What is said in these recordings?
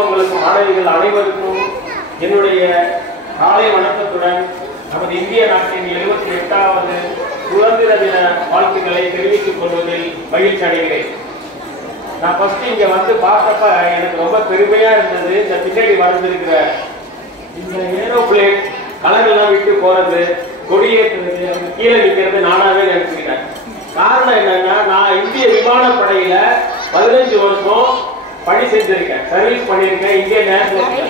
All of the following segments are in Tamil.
மாணவிகள் அனைவருக்கும் என்னுடைய காலை வணக்கத்துடன் நமது இந்திய நாட்டின் 78வது சுதந்திர தின வாழ்த்துக்களை தெரிவித்துக் கொள்வதில் மகிழ்ச்சி அடைகிறேன். நான் ஃபர்ஸ்ட் இங்க வந்து பார்த்தப்ப எனக்கு ரொம்ப பெருமையா இருந்தது. இந்த பின்னாடி வளர்ந்திருக்கிற இந்த ஏரோப்ளேன் கலரெல்லாம் விட்டு போறது, கொடியேற்றுறது, கீழே நிற்கிறது நானாவே நினைச்சுக்கிட்டேன். காரணம் என்னன்னா, நான் இந்திய விமானப்படையில 15 வருஷம் பணி செஞ்சிருக்கேன், சர்வீஸ் பண்ணியிருக்கேன். இந்தியன் ஏர்போர்ட்ல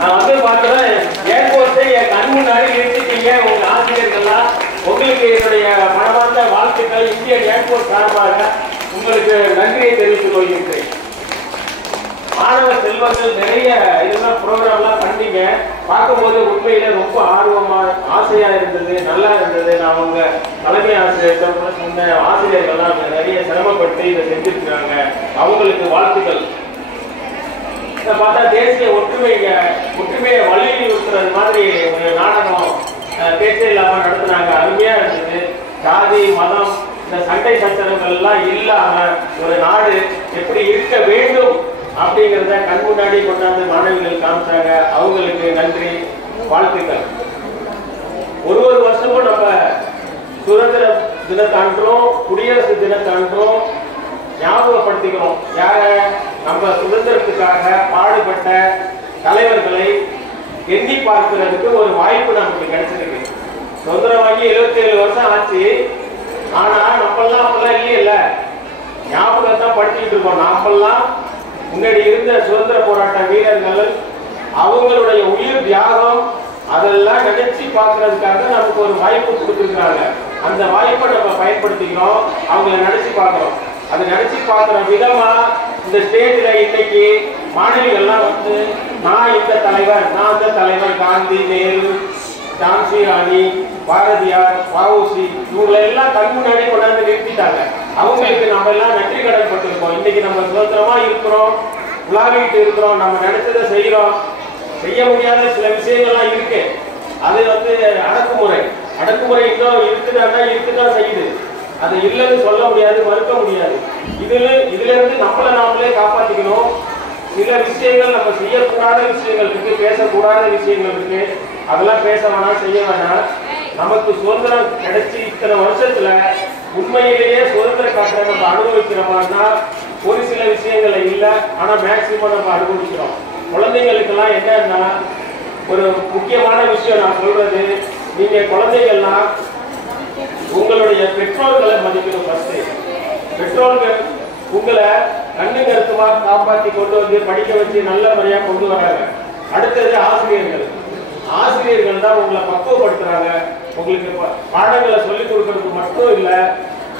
நான் வந்து பார்த்தேன், ஏர்போர்ட்டை என் கண் முன்னாடி நிறுத்திட்டீங்க. உங்க ஆசிரியர்கள்லாம் உங்களுக்கு என்னுடைய மனமார்ந்த வாழ்த்துக்கள். இந்தியன் ஏர்போர்ட் சார்பாக உங்களுக்கு நன்றியை தெரிவித்துக் கொள்கின்றேன். மாணவ செல்வங்கள் நிறைய இதெல்லாம் ப்ரோக்ராம்லாம் பண்ணீங்க. பார்க்கும்போது உண்மையில ரொம்ப ஆர்வமா ஆசையா இருந்தது, நல்லா இருந்தது. நான் உங்க தலைமை ஆசிரியர்கள் சொன்ன ஆசிரியர்கள்லாம் நிறைய சிரமப்பட்டு இதை செஞ்சிருக்காங்க. அவங்களுக்கு வாழ்த்துக்கள். இதை பார்த்தா தேசிய ஒற்றுமையை வலியுறுத்துறது மாதிரி ஒரு நாடகம் பேச்சே இல்லாம நடத்துனாங்க. அருமையா இருந்தது. ஜாதி மதம் இந்த சண்டை சச்சரவுகள் எல்லாம் இல்லாம ஒரு நாடு எப்படி இருக்க வேண்டும் அப்படிங்கிறத கண் முன்னாடி கொண்டாந்து மாணவிகள் காமிச்சாங்க. அவங்களுக்கு நன்றி, வாழ்த்துக்கள். ஒரு வருஷமும் நம்ம சுதந்திர தினத்தன்றும் குடியரசு தினத்தன்றும் ஞாபகப்படுத்திக்கிறோம். யார நம்ம சுதந்திரத்துக்காக பாடுபட்ட தலைவர்களை எண்ணி பார்க்கிறதுக்கு ஒரு வாய்ப்பு நமக்கு கிடைச்சிருக்கு. சுதந்திரம் வாங்கி 77 வருஷம் ஆச்சு. ஆனா நம்மெல்லாம் அப்பெல்லாம் இல்லையில்ல, ஞாபகத்தான் படுத்திட்டு இருக்கோம். நாமெல்லாம் முன்னாடி இருந்த சுதந்திர போராட்ட வீரர்கள் அவங்களுடைய உயிர் தியாகம் அதெல்லாம் நினைச்சு பார்க்கறதுக்காக நமக்கு ஒரு வாய்ப்பு கொடுத்துருக்காங்க. அந்த வாய்ப்பை நம்ம பயன்படுத்திக்கிறோம், அவங்கள நினைச்சு பார்க்கிறோம். அதை நினைச்சு பார்க்கிற விதமா இந்த ஸ்டேஜ்ல இன்னைக்கு மாணவிகள்லாம் வந்து நான் இந்த தலைவர், நான் அந்த தலைவர், காந்தி, நேரு, ஜான்சி ராணி, பாரதியார், வஉசி இவங்களை எல்லாம் கண் முன்னாடி கொண்டாந்து நிறுத்திட்டாங்க. அவங்களுக்கு நம்ம எல்லாம் நன்றி கடன் பட்டிருக்கோம். இன்னைக்கு நம்ம சுதந்திரமா இருக்கிறோம், உலாவிட்டு இருக்கிறோம், நம்ம நினைச்சதை செய்யறோம். செய்ய முடியாத சில விஷயங்கள்லாம் இருக்கு. அது வந்து அடக்குமுறை இன்னும் இருக்குதான் செய்யுது. அது இல்லைன்னு சொல்ல முடியாது, மறுக்க முடியாது. இதுல இருந்து நம்மளை நாமளே காப்பாத்திக்கணும். சில விஷயங்கள் நம்ம செய்யக்கூடாத விஷயங்கள் இருக்கு, பேசக்கூடாத விஷயங்கள் இருக்கு. அதெல்லாம் பேச வேணாம், செய்ய வேணாம். நமக்கு சுதந்திரம் கிடைச்சி இத்தனை வருஷத்துல உண்மையிலேயே சுதந்திர காற்றை நம்ம அனுபவிக்கிறோம்னா ஒரு சில விஷயங்கள்ல இல்லை, ஆனா மேக்சிமம் நம்ம அனுபவிக்கிறோம். குழந்தைங்களுக்கெல்லாம் என்னன்னா ஒரு முக்கியமான விஷயம் நான் சொல்றது, நீங்க குழந்தைகள்லாம் உங்களுடைய பெற்றோர்களை மதிக்கணும். ஃபர்ஸ்ட் பெற்றோர்கள் உங்களை கண்ணு கருத்துமா காப்பாற்றி கொண்டு வந்து படிக்க வச்சு நல்ல முறையா கொண்டு வராங்க. அடுத்தது ஆசிரியர்கள் தான் உங்களை பக்குவப்படுத்துறாங்க. உங்களுக்கு பாடங்களை சொல்லிக் கொடுக்கறதுக்கு மட்டும் இல்லை,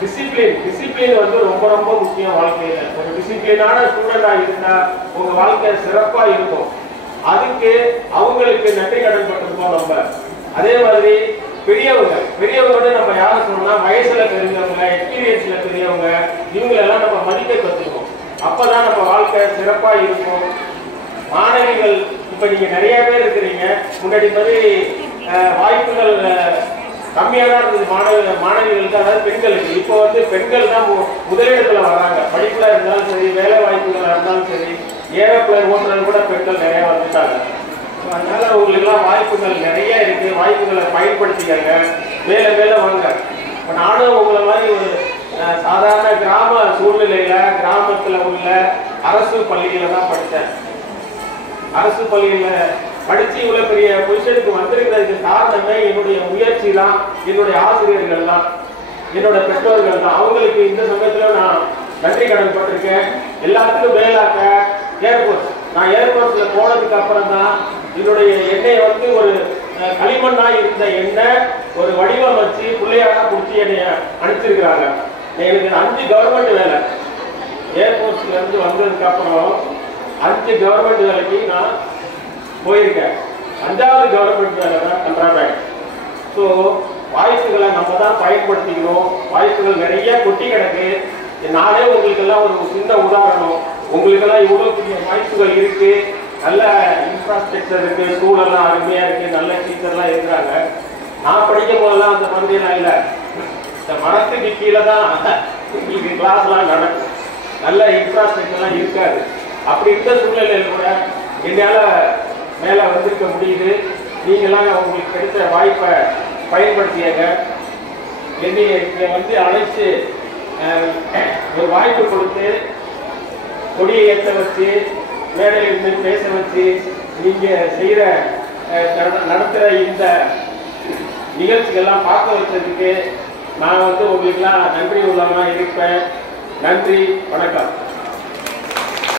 டிசிப்ளின் வந்து ரொம்ப ரொம்ப முக்கியம் வாழ்க்கையில. ஒரு டிசிப்ளினான ஸ்டூடெண்டா இருந்தா உங்க வாழ்க்கை சிறப்பா இருக்கும். அதுக்கு அவங்களுக்கு நன்றி கடன் பட்டிருக்கோம் நம்ம. அதே மாதிரி பெரியவங்க நம்ம யாரை சொல்லணும்னா வயசுல பெரியவங்க, எக்ஸ்பீரியன்ஸ்ல பெரியவங்க, இவங்களெல்லாம் நம்ம மதிக்க கத்துக்கணும். அப்பதான் நம்ம வாழ்க்கை சிறப்பா இருக்கும். மாணவிகள் இப்ப நீங்க நிறைய பேர் இருக்கிறீங்க. முன்னாடி மாதிரி வாய்ப்புகள் கம்மியா தான் இருந்தது மாணவிகளுக்கு, அதாவது பெண்களுக்கு. இப்போ வந்து பெண்கள் தான் முதலிடத்துல வர்றாங்க. படிப்புல இருந்தாலும் சரி, வேலை வாய்ப்புகள் இருந்தாலும் சரி, ஏரோப்ளேன் ஓட்டுறது கூட பெண்கள் நிறைய வந்துட்டாங்க. அதனால உங்களுக்கு எல்லாம் வாய்ப்புகள் நிறைய இருக்கு. வாய்ப்புகளை பயன்படுத்திக்கங்க, மேல வாங்க. இப்ப நானும் உங்களை மாதிரி ஒரு சாதாரண கிராம சூழ்நிலையில கிராமத்துல உள்ள அரசு பள்ளியில தான் படித்தேன். அரசு பள்ளியில படிச்சு இவ்வளவு பெரிய பொசிஷனுக்கு வந்திருக்கிறதுக்கு காரணமே என்னுடைய முயற்சி தான், என்னுடைய ஆசிரியர்கள் தான், என்னோட பெற்றோர்கள் தான். அவங்களுக்கு இந்த சமயத்துல நான் நன்றி கடன் பட்டிருக்கேன். எல்லாத்துக்கும் மேலாக்க நான் ஏர்போர்ட்ல போனதுக்கு அப்புறம் தான் என்னுடைய எண்ணெயை வந்து ஒரு களிமண்ணா இருந்த எண்ணெய் ஒரு வடிவமைச்சு பிள்ளையாரா பிடிச்சி என்னைய அனுப்பிச்சிருக்கிறாங்க. எனக்கு 5 கவர்மெண்ட் வேலை ஏர்போர்ட்ஸ்ல இருந்து வந்ததுக்கு அப்புறம் 5 கவர்மெண்ட் வேலைக்கு நான் போயிருக்கேன். 5வது கவர்மெண்ட் வேலை தான் கன்ட்ராக்ட். ஸோ வாய்ப்புகளை நம்ம தான் பயன்படுத்திக்கணும். வாய்ப்புகள் நிறைய கொட்டி கிடக்கு. நானே உங்களுக்கு எல்லாம் ஒரு சின்ன உதாரணம். உங்களுக்கெல்லாம் இவ்வளவு பெரிய வாய்ப்புகள் இருக்கு, நல்ல இன்ஃப்ராஸ்ட்ரக்சர் இருக்கு, ஸ்கூல் எல்லாம் அருமையா இருக்கு, நல்ல டீச்சர்லாம் இருக்கிறாங்க. நான் படிக்கும் போதெல்லாம் அந்த மாதிரி எல்லாம் இல்லை. இந்த மரத்துக்கு கீழே தான் உங்களுக்கு கிளாஸ் எல்லாம் நடக்கும். நல்ல இன்ஃப்ராஸ்ட்ரக்சர்லாம் இருக்காது. அப்படி இருந்த சூழ்நிலையில் கூட என்னால் மேலே வந்திருக்க முடியுது. நீங்களாம் உங்களுக்கு கிடைச்ச வாய்ப்பை பயன்படுத்தியாங்க. என்னை இங்கே அழைச்சு ஒரு வாய்ப்பு கொடுத்து கொடியை ஏற்ற வச்சு மேடையில் இருந்து பேச வச்சு நீங்கள் செய்கிற நடத்துகிற இந்த நிகழ்ச்சிகள்லாம் பார்க்க வச்சதுக்கு நான் உங்களுக்கெல்லாம் நன்றி உள்ளவனா இருப்பேன். நன்றி, வணக்கம்.